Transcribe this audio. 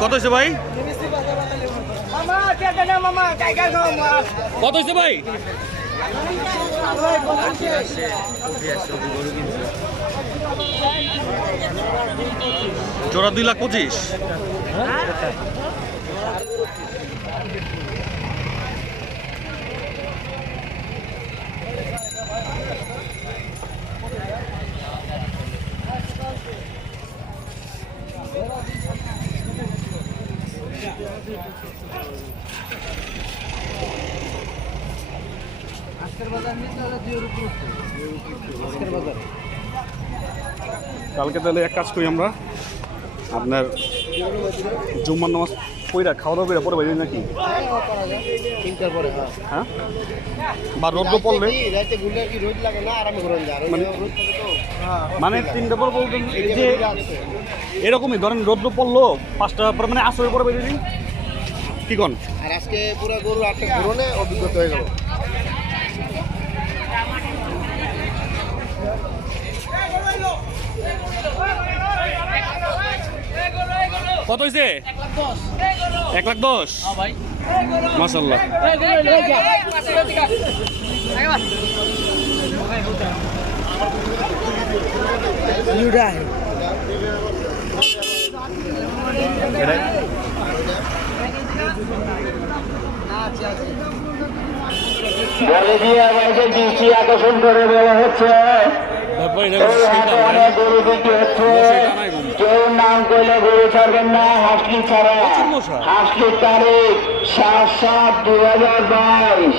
কত হয়েছে ভাই? কত হয়েছে ভাই? জোড়া 2,25,000। কালকে তাহলে এক কাজ করি আমরা, আপনার জুম্মার নামাজ পড়া খাওয়া দাওয়া করে পরে বাইরে নাকি? হ্যাঁ, বা রোদ পড়লে মানে 3টা পর বলতেন যে এরকমই ধরেন রোদ পড়লো 5টা পরে মানে আসরের পরে বাইরে দিন কি কন? আর আজকে পুরো গরু 8টা ঘুরনে অভিজ্ঞতা হয়ে গেল। কত হয়েছে? 1,10,000। মাশাআল্লাহ। বলে দিয়ে আমাকে দৃষ্টি আকর্ষণ করে দেওয়া হচ্ছে। গরু বিক্রি হচ্ছে, কেউ নাম করলে গরু ছাড়বেন না, হাসলি ছাড়া। হাসলির তারিখ 7/7/2022।